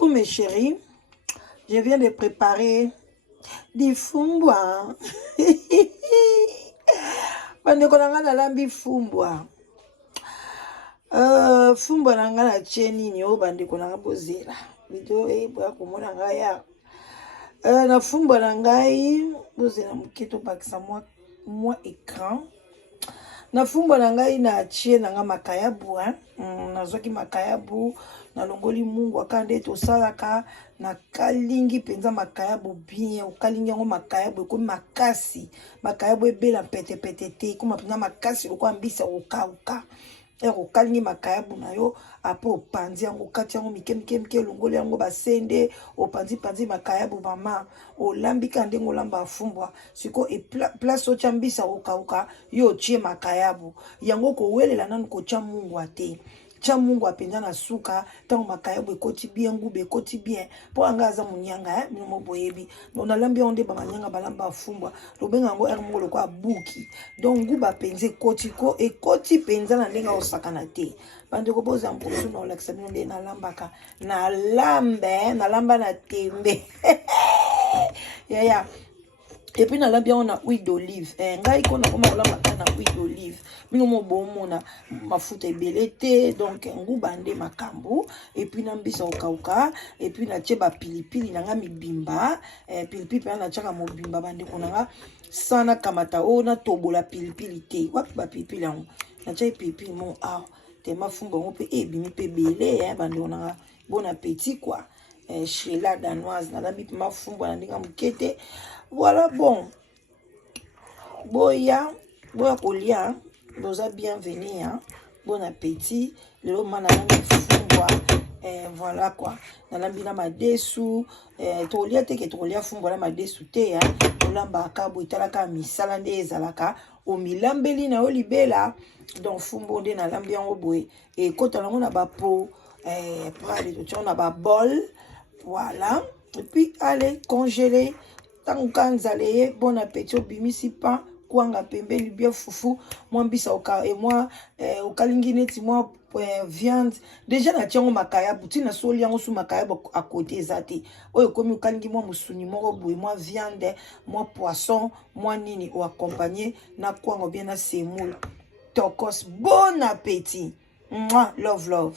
Coucou mes chéris, je viens de préparer du fumbwa. Bandeko nanga na lambi fumbwa. Fumbwa nanga na cheni ni o bandeko nanga bozela. Video boya komona nga ya. Na fumbwa nangai bozela muketo bakisa moi écran. Na fumbwa nangai na chie nanga makayabu nazwaki makayabu na longoli mungu akande to salaka na kalingi penza makayabu bien okalingi yango makayabu ko makasi makayabu ebela pete te kuma penza makasi loko ambisa okauka okalingi makayabu na yo apo opanzi yango kati yango mike longoli yango basende opanzi makayabu mama olambika ndenge olamba fumbwa siko e place ochambisa okauka yo chie makayabu yango kowelela nanu kocha mungu ate cha mungu apenza na suka tango makayabu ekoti bien ngube ekoti bien po anga aza munyanga mino boyebi na lambi onde ba manyanga balamba fumbwa lobenga yango ermo loko abuki donc nguba penze ekoti penza na ndenga osakana te bande ko boza mposo na olakisa bino nde na lambaka na lamba na tembe ya et puis na lambi on a huile d'olive ngai kona koma olamba na huile d'olive mino mo bomona mafuta ebelete donc nguba nde makambo et puis na mbisa okauka et puis na cheba pilipili nanga mibimba pilipili pa na chaka mobimba bande konanga sana kamata ona tobola pilipili te wapi ba pilipili yango na chai pilipili mo te mafumba ngo pe ebimi pe belé bande konanga bon appétit quoi chez la danoise na lambi mafumba na ndinga mukete. Voilà, bon. Boya kolia, boza bienvenue, hein. Bon appétit. Le loma na fumbwa, voilà quoi. Na lambi na madesu, tolia te ke tolia fumbwa na madesu te, hein. Olamba akabo italaka misala nde ezalaka, o milambeli na olibela, donc fumbo nde na lambi yango boye. Et kota nango na ba po, prade to tia na ba bol, voilà. Et puis allez congeler. Tanganzale, bon appétit au bimisi pan, kwanga pembeli bien foufou, moi mbisa oka et moi okalingi neti moi viande. Déjà na tiango makaya bouti na soli yango sou makaya à côté zate. Oyo komi okalingi moi musuni moko boui moi viande, moi poisson, moi nini ou accompagné na kwanga bien na semoule. Tokos, bon appétit. Mouah, love.